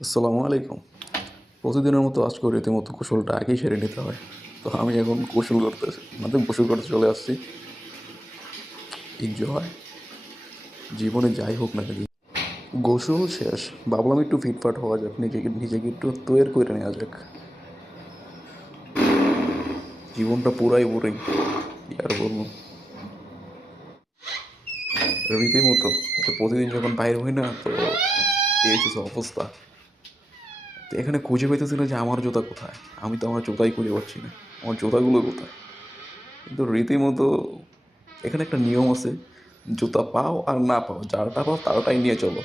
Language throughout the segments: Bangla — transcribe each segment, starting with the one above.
আসসালামু আলাইকুম। প্রতিদিনের মতো আজকেও রীতিমতো গোসলটা আগেই সেরে নিতে হয়। তো আমি এখন গোসল করতে চলে আসছি। এনজয়। জীবনে যাই হোক না কেন, গোসল শেষ। ভাবলাম একটু ফিটফাট হওয়া যাক, নিজেকে নিজেকে একটু তৈরি করে নেওয়া যাক। জীবনটা পুরাই বোরিং, কি আর বলবো। রীতিমতো তো প্রতিদিন যখন বাইরে হই না, তো এই হচ্ছে অবস্থা। তো এখানে খুঁজে পেতেছি না যে আমার জুতা কোথায়। আমি তো আমার জুতাই খুঁজে পাচ্ছি না, আমার জুতাগুলো কোথায়। কিন্তু রীতিমতো এখানে একটা নিয়ম আছে, জুতা পাও আর না পাও, যারটা পাও তারটাই নিয়ে চলো।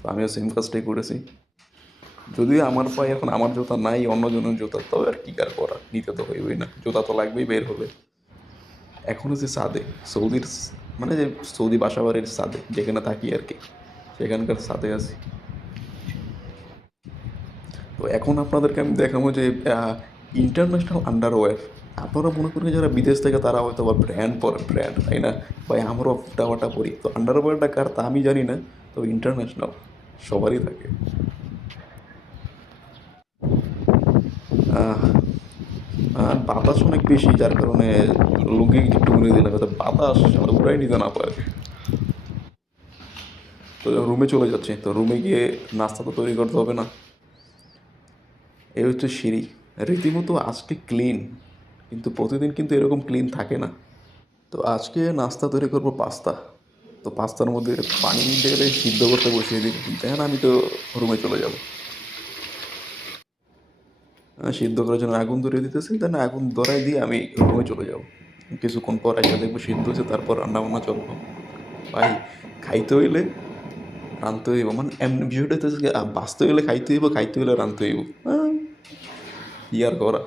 তো আমিও সেম কাজটাই করেছি। যদিও আমার পায়ে এখন আমার জুতা নাই, অন্যজনের জুতা, তবে আর কি কার করা, নিতে তো হইবই না, জুতা তো লাগবেই বের হলে। এখন হচ্ছে সাদে, সৌদির মানে যে সৌদি বাসাবাড়ির সাদে যেখানে থাকি আর কি, সেখানকার সাদে আছি। তো এখন আপনাদেরকে আমি দেখাবো যে ইন্টারন্যাশনাল আন্ডারওয়্যার। আপনারা মনে করেন যারা বিদেশ থেকে তারা হয়তো বা ব্র্যান্ড পরে, ব্র্যান্ড, তাই না? ভাই আমরাও ফুটাফাটা পরি, তো আন্ডারওয়্যারটা কার তা আমি জানি না, তো ইন্টারন্যাশনাল সবারই থাকে। আহ, আর বাতাস অনেক বেশি, যার কারণে লুঙ্গি একটু উড়ে দিলাম, যাতে বাতাস উড়াই নিতে না পারে। তো রুমে চলে যাচ্ছি, তো রুমে গিয়ে নাস্তা তো তৈরি করতে হবে না। এই হচ্ছে সিঁড়ি। রীতিমতো আজকে ক্লিন, কিন্তু প্রতিদিন কিন্তু এরকম ক্লিন থাকে না। তো আজকে নাস্তা তৈরি করবো পাস্তা। তো পাস্তার মধ্যে পানি ঢেলে সিদ্ধ করতে বসিয়ে দিই, দেখেন আমি তো রুমে চলে যাব। সিদ্ধ করার জন্য আগুন ধরিয়ে দিতেছি, দেন আগুন ধরাই দিয়ে আমি রুমে চলে যাব। কিছুক্ষণ পর এসে দেখবো সিদ্ধ হচ্ছে, তারপর রান্না বান্না চলবো। ভাই, খাইতে হইলে রাঁধতে হইব, মানে এমনি বিষয়টা হচ্ছে যে, বাঁচতে হইলে খাইতে হইব, খাইতে হইলে রাঁধতে হইব। কি আর করা।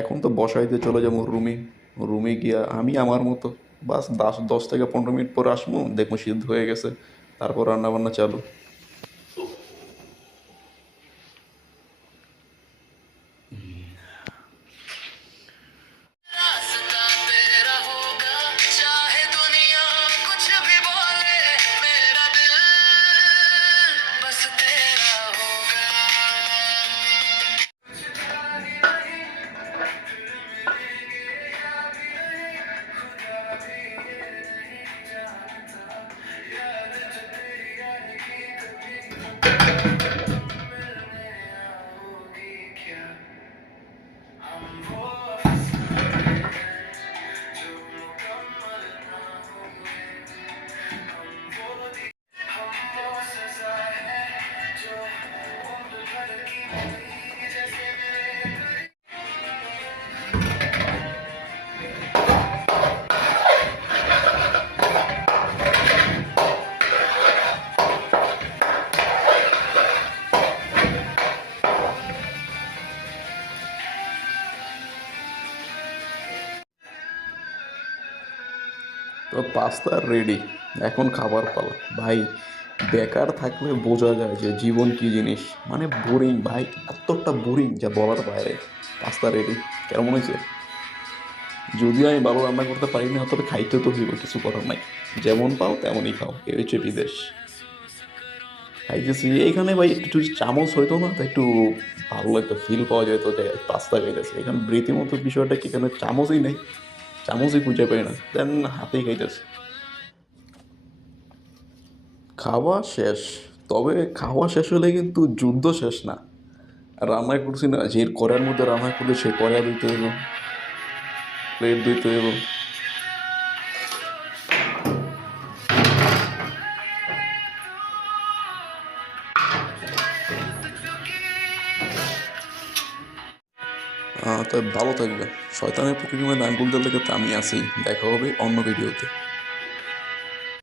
এখন তো বসাইতে চলে যাবো রুমে। রুমে গিয়া আমি আমার মতো বাস 10 থেকে 15 মিনিট পর আসবো, দেখবো সিদ্ধ হয়ে গেছে, তারপর রান্না বান্না চালু। रास्ता तेरा होगा चाहे दुनिया कुछ भी बोले मेरा दिल बस तेरा होगा होगी क्या हम वो अफसाने जो मुकम्मल ना हुए हम वो सजा है जो उम्र भर की मिली जैसे मेरे তো পাস্তা রেডি, এখন খাবার পালা। ভাই, বেকার থাকলে বোঝা যায় যে জীবন কী জিনিস, মানে বোরিং ভাই, এতটা বোরিং যা বলার বাইরে। পাস্তা রেডি, কেমন হয়েছে? যদিও আমি ভালো রান্না করতে পারি না, তবে খাইতে তো হইব, কিছু করার নাই। যেমন পাও তেমনই খাও, এই হচ্ছে বিদেশ। খাইতেছি এইখানে ভাই, একটু যদি চামচ হইতো না তো একটু ভালো লাগতো, ফিল পাওয়া যেত যে পাস্তা খাইতেছে। এখানে রীতিমতো বিষয়টা কি, এখানে চামচই নেই, চামচই খুঁজে পাই না, দেন হাতেই খাইতেছে। খাওয়া শেষ, তবে খাওয়া শেষ হলে কিন্তু যুদ্ধ শেষ না। রান্না করছি না, যে কড়ার মধ্যে রান্না করলে সে কড়া ধুইতে হইব, প্লেট ধুইতে হইব। তো ভালো থাকবে। শয়তানের প্রকৃতির মধ্যে আঙ্গুল দিলে তো আমি আছি। দেখা হবে অন্য ভিডিওতে।